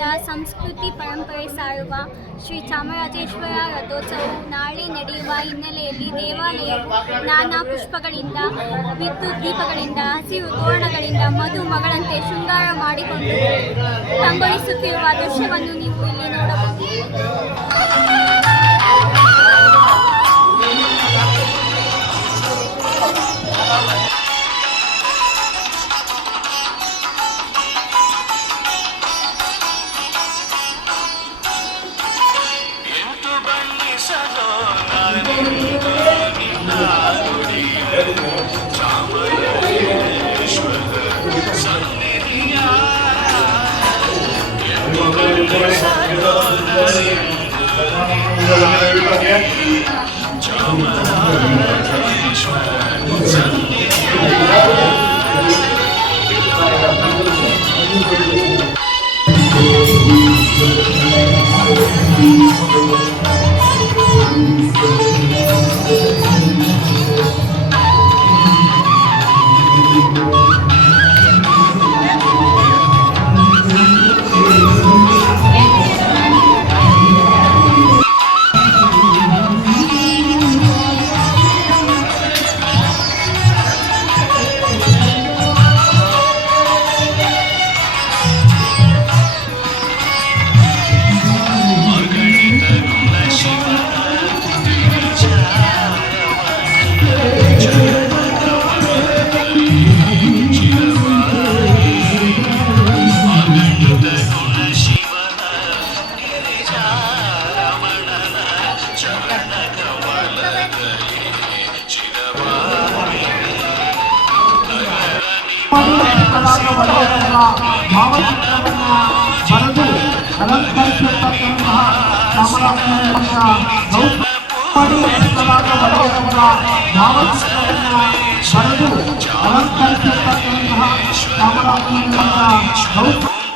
ವರ್ಷಗಳಿಂದ ಸಂಸ್ಕೃತಿ ಪರಂಪರೆ ಸಾರುವ ಶ್ರೀ ಚಾಮರಾಜೇಶ್ವರ ರಥೋತ್ಸವವು ನಾಳೆ ನಡೆಯುವ ಹಿನ್ನೆಲೆಯಲ್ಲಿ ದೇವಾಲಯವು ನಾನಾ ಪುಷ್ಪಗಳಿಂದ, ವಿದ್ಯುತ್ ದೀಪಗಳಿಂದ, ಹಸಿರು ತೋರಣಗಳಿಂದ ಮಧುಮಗಳಂತೆ ಶೃಂಗಾರ ಮಾಡಿಕೊಂಡು ಕಂಗೊಳಿಸುತ್ತಿರುವ ದೃಶ್ಯವನ್ನು ನೀವು ಇಲ್ಲಿ ನೋಡಬಹುದು.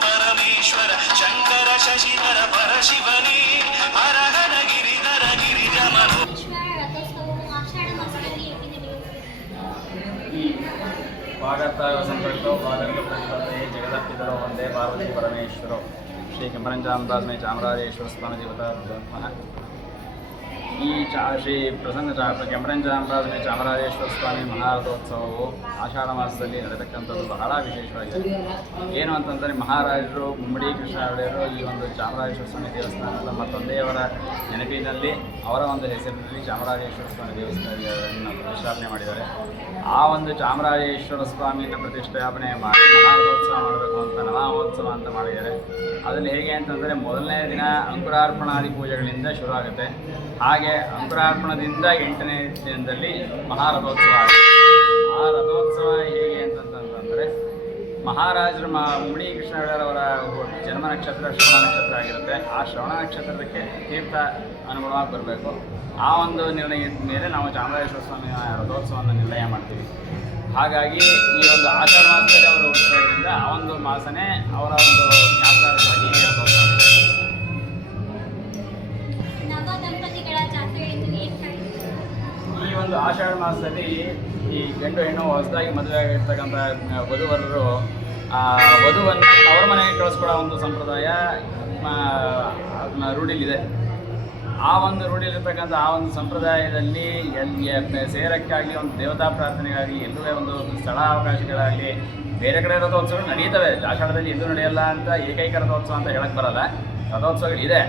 ಪರಮೇಶ್ವರ ಶಂಕರ ಶಶಿಧರ ಪರಶಿವನೇ ಹರ ಹರ ಗಿರಿಧರ ಗಿರಿಜಮನ ಸ್ವಾಗತ ಸಂಪರ್ಕೋ ಸ್ವಾಗತ ಪ್ರತಿಪತ್ತೆ ಜಗದಪ್ಪಿತರೋ ವಂದೇ ಪಾರ್ವತಿ ಪರಮೇಶ್ವರೋ ಶ್ರೀ ಕೆಂಪರಂಚಾಮರಾಜನೇ ಚಾಮರಾಜೇಶ್ವರ ಸ್ವಾಮಿ ದೇವತಾ ಈ ಶ್ರೀ ಪ್ರಸನ್ನ ಕೆಂಪರಂಚಾಮರಾಜನೇ ಚಾಮರಾಜೇಶ್ವರ ಸ್ವಾಮಿ ಮಹಾರಥೋತ್ಸವವು ಆಷಾಢ ಮಾಸದಲ್ಲಿ ನಡೆತಕ್ಕಂಥದ್ದು ಬಹಳ ವಿಶೇಷವಾಗಿದೆ. ಏನು ಅಂತಂದರೆ ಮಹಾರಾಜರು ಮುಮ್ಮಡಿ ಕೃಷ್ಣ ಒಡೆಯರು ಈ ಒಂದು ಚಾಮರಾಜೇಶ್ವರ ಸ್ವಾಮಿ ದೇವಸ್ಥಾನ ನಮ್ಮ ತಂದೆಯವರ ನೆನಪಿನಲ್ಲಿ ಅವರ ಒಂದು ಹೆಸರಿನಲ್ಲಿ ಚಾಮರಾಜೇಶ್ವರ ಸ್ವಾಮಿ ದೇವಸ್ಥಾನವನ್ನು ಪ್ರತಿಷ್ಠಾಪನೆ ಮಾಡಿದ್ದಾರೆ. ಆ ಒಂದು ಚಾಮರಾಜೇಶ್ವರ ಸ್ವಾಮಿಯನ್ನು ಪ್ರತಿಷ್ಠಾಪನೆ ಮಾಡಿ ಮಹಾರಥೋತ್ಸವ ಮಾಡಬೇಕು ಅಂತ ನವಮೋತ್ಸವ ಅಂತ ಮಾಡಿದ್ದಾರೆ. ಅದನ್ನು ಹೇಗೆ ಅಂತಂದರೆ ಮೊದಲನೇ ದಿನ ಅಂಕುರಾರ್ಪಣಾದಿ ಪೂಜೆಗಳಿಂದ ಶುರು ಆಗುತ್ತೆ. ಹಾಗೆ ಅಂಕುರಾರ್ಪಣದಿಂದ 8ನೇ ದಿನದಲ್ಲಿ ಮಹಾರಥೋತ್ಸವ ಆಗುತ್ತೆ. ಆ ರಥೋತ್ಸವ ಹೇಗೆ ಅಂತಂತಂದರೆ ಮಹಾರಾಜರು ಮುಮ್ಮಡಿ ಕೃಷ್ಣ ಒಡೆಯರವರ ಜನ್ಮ ನಕ್ಷತ್ರ ಶ್ರವಣ ನಕ್ಷತ್ರ ಆಗಿರುತ್ತೆ. ಆ ಶ್ರವಣ ನಕ್ಷತ್ರಕ್ಕೆ ತೀರ್ಥ ಅನುಗುಣವಾಗಿ ಬರಬೇಕು. ಆ ಒಂದು ನಿರ್ಣಯದ ಮೇಲೆ ನಾವು ಚಾಮರಾಜೇಶ್ವರ ಸ್ವಾಮಿ ರಥೋತ್ಸವವನ್ನು ನಿರ್ಣಯ ಮಾಡ್ತೀವಿ. ಹಾಗಾಗಿ ಈ ಒಂದು ಆಷಾಢ ಮಾಸದಲ್ಲಿ ಅವರು ಹುಟ್ಟಿರೋದ್ರಿಂದ ಆ ಒಂದು ಮಾಸನೇ ಅವರ ಒಂದು ಜ್ಞಾಪಕಾರ್ಥವಾಗಿ ರಥೋತ್ಸವ. ಈ ಒಂದು ಆಷಾಢ ಮಾಸದಲ್ಲಿ ಈ ಗಂಡು ಹೆಣ್ಣು ಹೊಸದಾಗಿ ಮದುವೆ ಆಗಿರ್ತಕ್ಕಂಥ ವಧುವರರು ವಧುವನ್ನು ತವರ ಮನೆಗೆ ಕಳಿಸ್ಕೊಡೋ ಒಂದು ಸಂಪ್ರದಾಯ ರೂಢಿಲಿದೆ. ಆ ಒಂದು ರೂಢಿಲಿರ್ತಕ್ಕಂಥ ಆ ಒಂದು ಸಂಪ್ರದಾಯದಲ್ಲಿ ಸೇರಕ್ಕಾಗಲಿ ಒಂದು ದೇವತಾ ಪ್ರಾರ್ಥನೆಗಾಗಲಿ ಎಲ್ಲವೇ ಒಂದು ಸ್ಥಳ ಅವಕಾಶಗಳಾಗಲಿ ಬೇರೆ ಕಡೆ ರಥೋತ್ಸವಗಳು ನಡೀತವೆ. ಆಷಾಢದಲ್ಲಿ ಎಲ್ಲೂ ನಡೆಯಲ್ಲ ಅಂತ ಏಕೈಕ ರಥೋತ್ಸವ ಅಂತ ಹೇಳಕ್ಕೆ ಬರಲ್ಲ. ರಥೋತ್ಸವಗಳಿದೆ.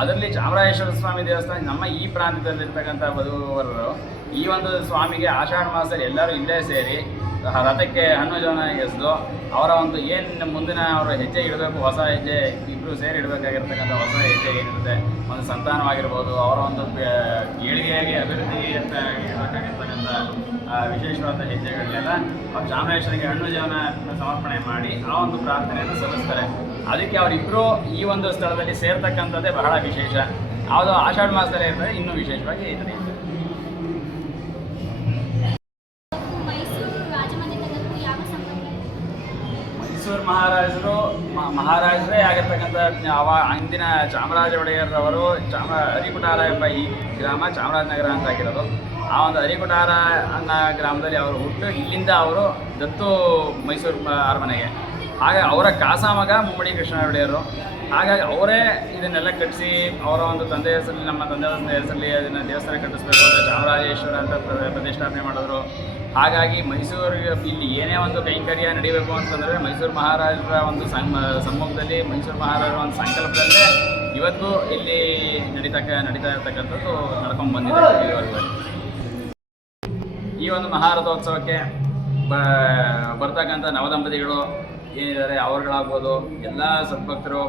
ಅದರಲ್ಲಿ ಚಾಮರಾಜೇಶ್ವರ ಸ್ವಾಮಿ ದೇವಸ್ಥಾನ ನಮ್ಮ ಈ ಪ್ರಾಂತ್ಯದಲ್ಲಿರ್ತಕ್ಕಂಥ ವಧುವರರು ಈ ಒಂದು ಸ್ವಾಮಿಗೆ ಆಷಾಢ ಮಾಸದಲ್ಲಿ ಎಲ್ಲರೂ ಇಲ್ಲೇ ಸೇರಿ ರಥಕ್ಕೆ ಹಣ್ಣು ಜೋನ ಎಸೆದು ಅವರ ಒಂದು ಏನು ಮುಂದಿನ ಅವರ ಹೆಜ್ಜೆ ಇಡಬೇಕು, ಹೊಸ ಹೆಜ್ಜೆ ಇಬ್ಬರು ಸೇರಿ ಇಡಬೇಕಾಗಿರ್ತಕ್ಕಂಥ ಹೊಸ ಹೆಜ್ಜೆ ಏನಿರುತ್ತೆ, ಒಂದು ಸಂತಾನವಾಗಿರ್ಬೋದು, ಅವರ ಒಂದು ಏಳಿಗೆಯಾಗಿ ಅಭಿವೃದ್ಧಿಗೆ ಅಂತ ಇರಬೇಕಾಗಿರ್ತಕ್ಕಂಥ ವಿಶೇಷವಾದ ಹೆಜ್ಜೆಗಳನ್ನೆಲ್ಲ ಅವ್ರು ಚಾಮರಾಜೇಶ್ವರಿಗೆ ಹಣ್ಣು ಜೀವನ ಸಮರ್ಪಣೆ ಮಾಡಿ ಆ ಒಂದು ಪ್ರಾರ್ಥನೆಯನ್ನು ಸಲ್ಲಿಸ್ತಾರೆ. ಅದಕ್ಕೆ ಅವರಿಬ್ಬರು ಈ ಒಂದು ಸ್ಥಳದಲ್ಲಿ ಸೇರ್ತಕ್ಕಂಥದ್ದೇ ಬಹಳ ವಿಶೇಷ. ಯಾವುದೋ ಆಷಾಢ ಮಾಸದಲ್ಲೇ ಇರ್ತದೆ, ಇನ್ನೂ ವಿಶೇಷವಾಗಿ ಇರ್ತದೆ. ಮೈಸೂರು ಮಹಾರಾಜರೇ ಆಗಿರ್ತಕ್ಕಂಥ ಅಂದಿನ ಚಾಮರಾಜ ಒಡೆಯರವರು ಹರಿಕುಟಾರ ಎಂಬ ಈ ಗ್ರಾಮ ಚಾಮರಾಜನಗರ ಅಂತ ಆಗಿರೋದು. ಆ ಒಂದು ಹರಿಕುಟಾರ ಅನ್ನೋ ಗ್ರಾಮದಲ್ಲಿ ಅವರು ಹುಟ್ಟು ಇಲ್ಲಿಂದ ಅವರು ದತ್ತು ಮೈಸೂರು ಅರಮನೆಗೆ ಹಾಗೆ ಅವರ ಕಾಸ ಮಗ ಮುಮ್ಮಡಿ ಕೃಷ್ಣ ಒಡೆಯರು. ಹಾಗಾಗಿ ಅವರೇ ಇದನ್ನೆಲ್ಲ ಕಟ್ಟಿಸಿ ಅವರ ಒಂದು ತಂದೆ ಹೆಸರಲ್ಲಿ, ನಮ್ಮ ತಂದೆ ಹೆಸರಲ್ಲಿ ಅದನ್ನು ದೇವಸ್ಥಾನ ಕಟ್ಟಿಸ್ಬೇಕು ಅಂತ ಚಾಮರಾಜೇಶ್ವರ ಅಂತ ಪ್ರತಿಷ್ಠಾಪನೆ ಮಾಡಿದ್ರು. ಹಾಗಾಗಿ ಮೈಸೂರಿಗೆ ಇಲ್ಲಿ ಏನೇ ಒಂದು ಕೈಂಕರ್ಯ ನಡಿಬೇಕು ಅಂತಂದರೆ ಮೈಸೂರು ಮಹಾರಾಜರ ಒಂದು ಸಮ್ಮುಖದಲ್ಲಿ, ಮೈಸೂರು ಮಹಾರಾಜರ ಒಂದು ಸಂಕಲ್ಪದಲ್ಲೇ ಇವತ್ತು ಇಲ್ಲಿ ನಡೀತಾ ಇರ್ತಕ್ಕಂಥದ್ದು ನಡ್ಕೊಂಡು ಬಂದಿದೆ ಇದುವರೆಗೂ. ಈ ಒಂದು ಮಹಾರಥೋತ್ಸವಕ್ಕೆ ಬರ್ತಕ್ಕಂಥ ನವದಂಪತಿಗಳು ಏನಿದ್ದಾರೆ ಅವ್ರುಗಳಾಗ್ಬೋದು, ಎಲ್ಲ ಸದ್ಭಕ್ತರು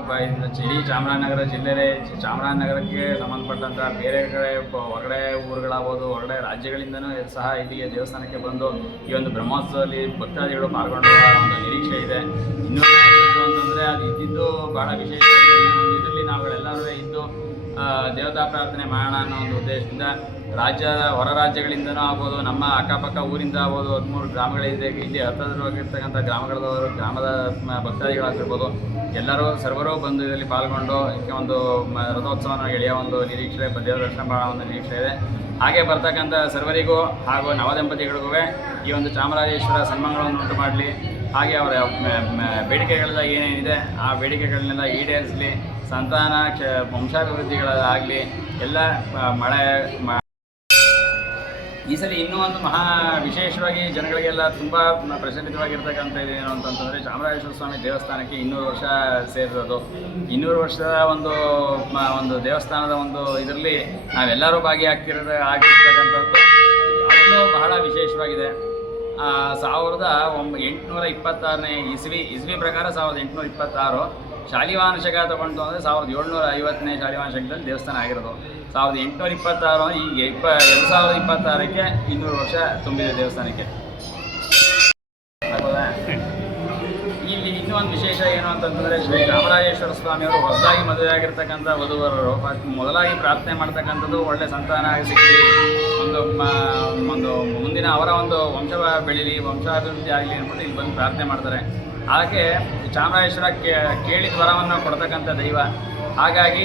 ಇಡೀ ಚಾಮರಾಜನಗರ ಜಿಲ್ಲೆ, ಚಾಮರಾಜನಗರಕ್ಕೆ ಸಂಬಂಧಪಟ್ಟಂಥ ಬೇರೆ ಕಡೆ ಹೊರಗಡೆ ಊರುಗಳಾಗ್ಬೋದು, ಹೊರಗಡೆ ರಾಜ್ಯಗಳಿಂದನೂ ಸಹ ಇಲ್ಲಿಗೆ ದೇವಸ್ಥಾನಕ್ಕೆ ಬಂದು ಈ ಒಂದು ಬ್ರಹ್ಮೋತ್ಸವದಲ್ಲಿ ಭಕ್ತಾದಿಗಳು ಪಾಲ್ಗೊಳ್ಳುವ ಒಂದು ನಿರೀಕ್ಷೆ ಇದೆ. ಇನ್ನೊಂದು ವರ್ಷದ್ದು ಅಂತಂದರೆ ಅದು ಇದ್ದಿದ್ದು ಭಾಳ ವಿಶೇಷ. ಈ ಒಂದು ಇದರಲ್ಲಿ ನಾವುಗಳೆಲ್ಲರೂ ಇದ್ದು ದೇವತಾ ಪ್ರಾರ್ಥನೆ ಮಾಡೋಣ ಅನ್ನೋ ಒಂದು ಉದ್ದೇಶದಿಂದ ರಾಜ್ಯದ ಹೊರ ರಾಜ್ಯಗಳಿಂದನೂ ಆಗ್ಬೋದು, ನಮ್ಮ ಅಕ್ಕಪಕ್ಕ ಊರಿಂದ ಆಗ್ಬೋದು, 13 ಗ್ರಾಮಗಳಿದೆ, ಇಲ್ಲಿ ಹತ್ತಿರವಾಗಿರ್ತಕ್ಕಂಥ ಗ್ರಾಮದ ಭಕ್ತಾದಿಗಳಾಗಿರ್ಬೋದು, ಎಲ್ಲರೂ ಸರ್ವರೂ ಬಂದು ಇದರಲ್ಲಿ ಪಾಲ್ಗೊಂಡು ಇದಕ್ಕೆ ಒಂದು ರಥೋತ್ಸವನ ಎಳೆಯೋ ಒಂದು ನಿರೀಕ್ಷೆ, ದೇವರ ದರ್ಶನ ಮಾಡೋ ಒಂದು ನಿರೀಕ್ಷೆ ಇದೆ. ಹಾಗೆ ಬರ್ತಕ್ಕಂಥ ಸರ್ವರಿಗೂ ಹಾಗೂ ನವದಂಪತಿಗಳಿಗೂ ಈ ಒಂದು ಚಾಮರಾಜೇಶ್ವರ ಸನ್ಮಾನಗಳನ್ನು ಉಂಟು ಮಾಡಲಿ. ಹಾಗೆ ಅವರ ಬೇಡಿಕೆಗಳೆಲ್ಲ ಏನೇನಿದೆ ಆ ಬೇಡಿಕೆಗಳನ್ನೆಲ್ಲ ಈಡೇರಿಸಲಿ. ಸಂತಾನ ವಂಶಾಭಿವೃದ್ಧಿಗಳಾಗಲಿ. ಎಲ್ಲ ಮಳೆ ಈ ಸಲ ಇನ್ನೂ ಒಂದು ಮಹಾ ವಿಶೇಷವಾಗಿ ಜನಗಳಿಗೆಲ್ಲ ತುಂಬ ಪ್ರಚಲಿತವಾಗಿರ್ತಕ್ಕಂಥದ್ದು ಏನು ಅಂತಂತಂದರೆ, ಚಾಮರಾಜೇಶ್ವರ ಸ್ವಾಮಿ ದೇವಸ್ಥಾನಕ್ಕೆ 200 ವರ್ಷ ಸೇರಿರೋದು. 200 ವರ್ಷದ ಒಂದು ದೇವಸ್ಥಾನದ ಒಂದು ಇದರಲ್ಲಿ ನಾವೆಲ್ಲರೂ ಆಗಿರ್ತಕ್ಕಂಥದ್ದು ಅದನ್ನು ಬಹಳ ವಿಶೇಷವಾಗಿದೆ. 1826ನೇ ಇಸ್ವಿ ಪ್ರಕಾರ 1826 ಶಾಲಿವಾಹನ ಶಕ ತಗೊಂಡು ಅಂದರೆ 1750ನೇ ಶಾಲಿವಾಹನ ಶಕದಲ್ಲಿ ದೇವಸ್ಥಾನ ಆಗಿರೋದು. 1826 ಈಗ 2026ಕ್ಕೆ 200 ವರ್ಷ ತುಂಬಿದೆ ದೇವಸ್ಥಾನಕ್ಕೆ. ಇಲ್ಲಿ ಇನ್ನೂ ಒಂದು ವಿಶೇಷ ಏನು ಅಂತಂದರೆ, ಶ್ರೀ ಚಾಮರಾಜೇಶ್ವರ ಸ್ವಾಮಿಯವರು ಹೊಸದಾಗಿ ಮದುವೆ ಆಗಿರ್ತಕ್ಕಂಥ ವಧುವರರು ಮೊದಲಾಗಿ ಪ್ರಾರ್ಥನೆ ಮಾಡ್ತಕ್ಕಂಥದ್ದು ಒಳ್ಳೆ ಸಂತಾನ ಸಿಗಲಿ, ಒಂದು ಮುಂದಿನ ಅವರ ಒಂದು ವಂಶ ಬೆಳೀಲಿ, ವಂಶಾಭಿವೃದ್ಧಿ ಆಗಲಿ ಅಂದ್ಬಿಟ್ಟು ಇಲ್ಲಿ ಬಂದು ಪ್ರಾರ್ಥನೆ ಮಾಡ್ತಾರೆ. ಹಾಗೆ ಚಾಮರಾಜೇಶ್ವರ ಕೇಳಿದ ವರವನ್ನು ಕೊಡ್ತಕ್ಕಂಥ ದೈವ. ಹಾಗಾಗಿ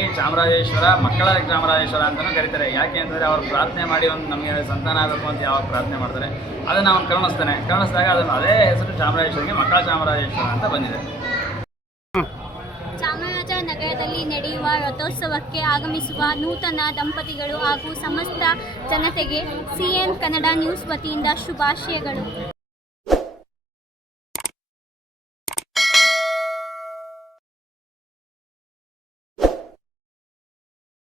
ಮಕ್ಕಳ ಚಾಮರಾಜೇಶ್ವರ ಅಂತಲೂ ಕರೀತಾರೆ. ಯಾಕೆ ಅಂತಂದರೆ ಅವ್ರು ಪ್ರಾರ್ಥನೆ ಮಾಡಿ ಒಂದು ನಮಗೆ ಸಂತಾನ ಆಗಬೇಕು ಅಂತ ಯಾವಾಗ ಪ್ರಾರ್ಥನೆ ಮಾಡ್ತಾರೆ ಅದನ್ನು ಅವನು ಕರುಣಿಸಿದಾಗ ಅದನ್ನು ಅದೇ ಹೆಸರು ಚಾಮರಾಜೇಶ್ವರಿಗೆ ಮಕ್ಕಳ ಚಾಮರಾಜೇಶ್ವರ ಅಂತ ಬಂದಿದೆ. ಚಾಮರಾಜನಗರದಲ್ಲಿ ನಡೆಯುವ ರಥೋತ್ಸವಕ್ಕೆ ಆಗಮಿಸುವ ನೂತನ ದಂಪತಿಗಳು ಹಾಗೂ ಸಮಸ್ತ ಜನತೆಗೆ CN ಕನ್ನಡ ನ್ಯೂಸ್ ವತಿಯಿಂದ ಶುಭಾಶಯಗಳು.